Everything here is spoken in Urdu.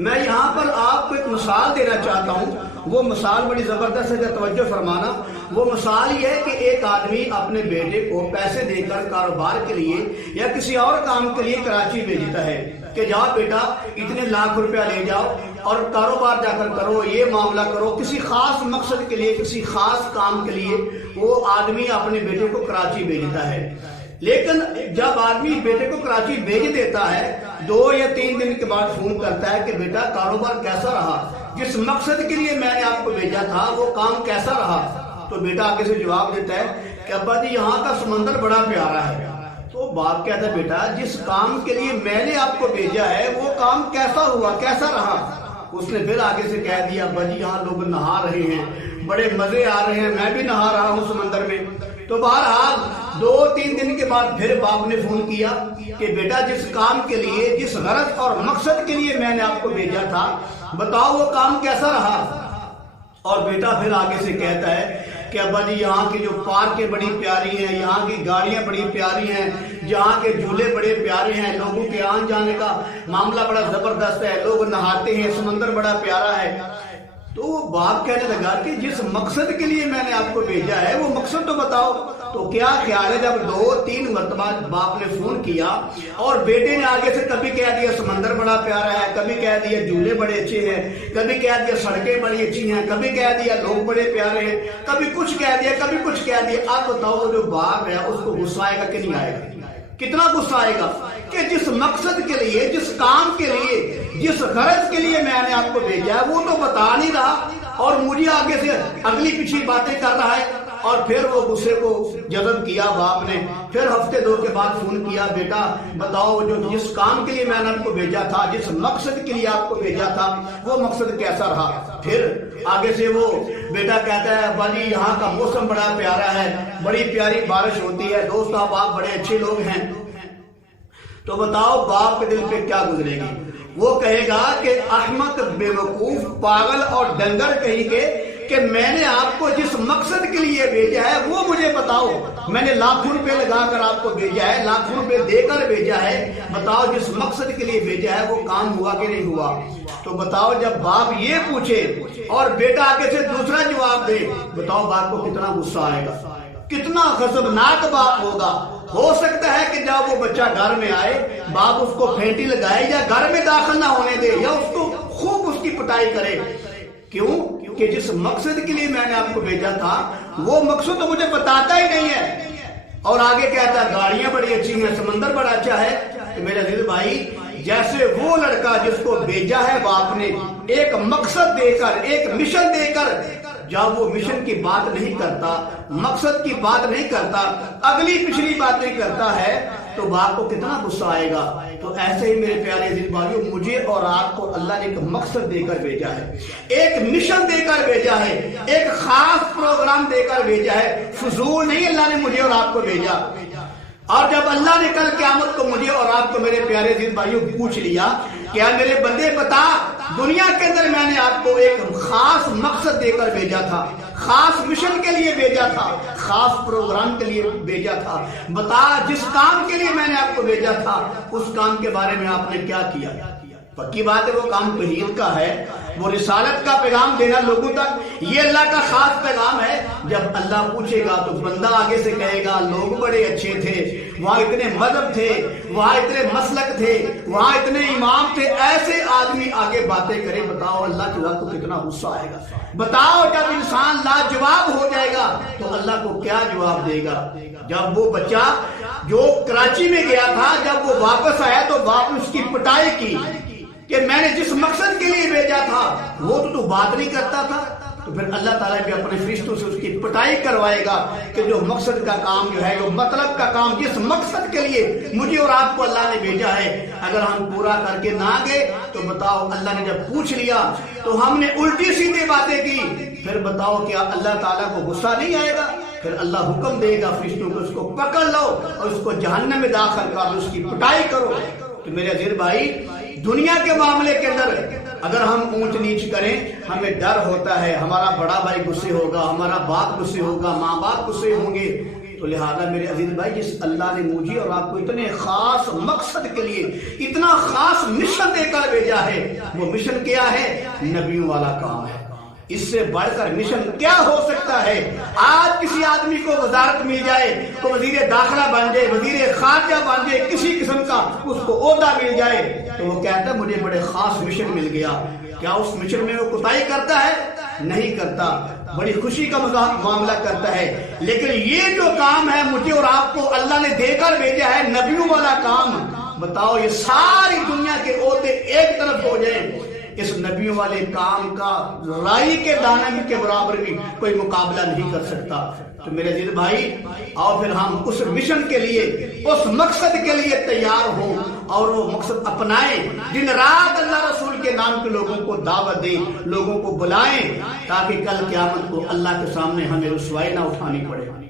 میں یہاں پر آپ کو ایک مثال دینا چاہتا ہوں. وہ مثال بڑی زبردست ہے، توجہ فرمانا. وہ مثال یہ ہے کہ ایک آدمی اپنے بیٹے کو پیسے دے کر کاروبار کے لیے یا کسی اور کام کے لیے کراچی بھیجتا ہے کہ جاؤ بیٹا اتنے لاکھ روپیہ لے جاؤ اور کاروبار جا کر کرو، یہ معاملہ کرو. کسی خاص مقصد کے لیے، کسی خاص کام کے لیے وہ آدمی اپنے بیٹے کو کراچی بھیجتا ہے. لیکن جب آدمی بیٹے کو کراچی بھیج دیتا ہے 2 یا 3 دن کے بعد فون کرتا ہے کہ بیٹا کاروبار کیسا رہا، جس مقصد کے لیے میں نے آپ کو بھیجا تھا وہ کام کیسا رہا؟ تو بیٹا آگے سے جواب دیتا ہے کہ ابا جی یہاں کا سمندر بڑا پیارا ہے. تو باپ کہتا ہے بیٹا جس کام کے لیے میں نے آپ کو بھیجا ہے وہ کام کیسا ہوا، کیسا رہا؟ اس نے پھر آگے سے کہہ دیا ابا جی یہاں لوگ نہا رہے ہیں، بڑے مزے آ رہے ہیں، میں بھی نہا رہا ہوں سمندر میں. تو بہرحال 2-3 دن کے بعد پھر باپ نے فون کیا کہ بیٹا جس کام کے لیے، جس غرض اور مقصد کے لیے میں نے آپ کو بھیجا تھا بتاؤ وہ کام کیسا رہا؟ اور بیٹا پھر آگے سے کہتا ہے کہ ابا جی یہاں کی جو پارکیں بڑی پیاری ہیں، یہاں کی گاڑیاں بڑی پیاری ہیں، جہاں کے جھولے بڑے پیارے ہیں، لوگوں کے آن جانے کا معاملہ بڑا زبردست ہے، لوگ نہاتے ہیں، سمندر بڑا پیارا ہے. تو وہ باپ کہنے لگا کہ جس مقصد کے لیے میں نے آپ کو بھیجا ہے وہ مقصد تو بتاؤ. تو کیا خیال ہے جب 2-3 مرتبہ باپ نے فون کیا اور بیٹے نے آگے سے کبھی کہہ دیا سمندر بڑا پیارا ہے، کبھی کہہ دیا جھولے بڑے اچھے ہیں، کبھی کہہ دیا سڑکیں بڑی اچھی ہیں، کبھی کہہ دیا لوگ بڑے پیارے ہیں، کبھی کچھ کہہ دیا، کبھی کچھ کہہ دیا. اب بتاؤ جو باپ ہے اس کو غصہ آئے گا کہ نہیں آئے گا؟ کتنا غصہ آئے گا کہ جس مقصد کے لیے، جس کام کے لیے، جس غرض کے لیے میں نے آپ کو بھیجا ہے وہ تو بتا نہیں رہا اور مجھے آگے سے اگلی پچھلی باتیں کر رہا ہے. اور پھر وہ غصے کو جذب کیا باپ نے. پھر ہفتے 2 کے بعد فون کیا بیٹا بتاؤ جو جس کام کے لیے میں نے آپ کو بھیجا تھا، جس مقصد کے لیے آپ کو بھیجا تھا وہ مقصد کیسا رہا؟ پھر آگے سے وہ بیٹا کہتا ہے ابا جی یہاں کا موسم بڑا پیارا ہے، بڑی پیاری بارش ہوتی ہے، دوست آپ بڑے اچھے لوگ ہیں. تو بتاؤ باپ کے دل پہ کیا گزرے گی؟ وہ کہے گا کہ احمق، بے وقوف، پاگل اور ڈنگر کہیں گے کہ میں نے آپ کو جس مقصد کے لیے بھیجا ہے وہ مجھے بتاؤ. میں نے لاکھوں روپے لگا کر آپ کو بھیجا ہے، لاکھوں روپے دے کر بھیجا ہے، بتاؤ جس مقصد کے لیے بھیجا ہے وہ کام ہوا کہ نہیں ہوا؟ تو بتاؤ جب باپ یہ پوچھے اور بیٹا آگے سے دوسرا جواب دے، بتاؤ باپ کو کتنا غصہ آئے گا، کتنا غضبناک باپ ہوگا. ہو سکتا ہے کہ جب وہ بچہ گھر میں آئے باپ اس کو پھینٹی لگائے یا گھر میں داخل نہ ہونے دے یا اس کو خوب اس کی پٹائی کرے. کیوں؟ کہ جس مقصد کے لیے میں نے آپ کو بھیجا تھا وہ مقصد تو مجھے بتاتا ہی نہیں ہے. اور آگے کہتا ہے گاڑیاں بڑی اچھی ہیں، سمندر بڑا اچھا ہے. تو میرے عزیز بھائی جیسے وہ لڑکا جس کو بھیجا ہے باپ نے ایک مقصد دے کر، ایک مشن دے کر، جب وہ مشن کی بات نہیں کرتا، مقصد کی بات نہیں کرتا، اگلی پچھلی باتیں کرتا ہے تو باپ کو کتنا غصہ آئے گا. تو ایسے ہی میرے پیارے عزیز بھائیوں مجھے اور آپ کو اللہ نے ایک مقصد دے کر بھیجا ہے، ایک مشن دے کر بھیجا ہے، ایک خاص پروگرام دے کر بھیجا ہے. فضول نہیں اللہ نے مجھے اور آپ کو بھیجا. اور جب اللہ نے کل قیامت کو مجھے اور آپ کو میرے پیارے عزیز بھائیوں پوچھ لیا کیا میرے بندے بتا دنیا کے اندر میں نے آپ کو ایک خاص مقصد دے کر بھیجا تھا، خاص مشن کے لیے بھیجا تھا، خاص پروگرام کے لیے بھیجا تھا، بتا جس کام کے لیے میں نے آپ کو بھیجا تھا اس کام کے بارے میں آپ نے کیا کیا؟ پکی بات ہے وہ کام توحید کا ہے، وہ رسالت کا پیغام دینا لوگوں تک، یہ اللہ کا خاص پیغام ہے. جب اللہ پوچھے گا تو بندہ آگے سے کہے گا لوگ بڑے اچھے تھے، وہاں اتنے مذہب تھے، وہاں اتنے مسلک تھے، وہاں اتنے امام تھے. ایسے آدمی آگے باتیں کرے، بتاؤ اللہ کے کو کتنا غصہ آئے گا. بتاؤ جب انسان لاجواب ہو جائے گا تو اللہ کو کیا جواب دے گا. جب وہ بچہ جو کراچی میں گیا تھا جب وہ واپس آیا تو باپ نے اس کی پٹائی کی کہ میں نے جس مقصد کے لیے بھیجا تھا وہ تو بات نہیں کرتا تھا. تو پھر اللہ تعالیٰ بھی اپنے فرشتوں سے اس کی پٹائی کروائے گا کہ جو مقصد کا کام جو ہے، جو مطلب کا کام جس مقصد کے لیے مجھے اور آپ کو اللہ نے بھیجا ہے اگر ہم پورا کر کے نہ گئے تو بتاؤ اللہ نے جب پوچھ لیا تو ہم نے الٹی سیدھی باتیں کی، پھر بتاؤ کیا اللہ تعالیٰ کو غصہ نہیں آئے گا؟ پھر اللہ حکم دے گا فرشتوں کو اس کو پکڑ لو اور اس کو جہنم میں داخل کر دو، اس کی پٹائی کرو. تو میرے عزیز بھائی دنیا کے معاملے کے اندر اگر ہم اونچ نیچ کریں ہمیں ڈر ہوتا ہے ہمارا بڑا بھائی غصے ہوگا، ہمارا باپ غصے ہوگا، ماں باپ غصے ہوں گے. تو لہذا میرے عزیز بھائی، جس اللہ نے مجھے اور آپ کو اتنے خاص مقصد کے لیے اتنا خاص مشن دے کر بھیجا ہے، وہ مشن کیا ہے؟ نبیوں والا کام ہے۔ اس سے بڑھ کر مشن کیا ہو سکتا ہے؟ آج کسی آدمی کو وزارت مل جائے تو وزیر داخلہ بن جائے، وزیر خارجہ بن جائے، کسی قسم کا اس کو عہدہ مل جائے تو وہ کہتا ہے مجھے بڑے خاص مشن مل گیا۔ کیا اس مشن میں وہ کوتاہی کرتا ہے؟ نہیں کرتا، بڑی خوشی کا معاملہ کرتا ہے۔ لیکن یہ جو کام ہے مجھے اور آپ کو اللہ نے دے کر بھیجا ہے، نبیوں والا کام، بتاؤ یہ ساری دنیا کے عہدے ایک طرف ہو جائیں، اس نبیوں والے کام کا رائی کے دانے کے برابر بھی کوئی مقابلہ نہیں کر سکتا۔ تو میرے عزیز بھائی، آؤ پھر ہم اس مشن کے لیے، اس مقصد کے لیے تیار ہوں اور وہ مقصد اپنائیں، دن رات اللہ رسول کے نام کے لوگوں کو دعوت دیں، لوگوں کو بلائیں، تاکہ کل قیامت کو اللہ کے سامنے ہمیں رسوائی نہ اٹھانی پڑے۔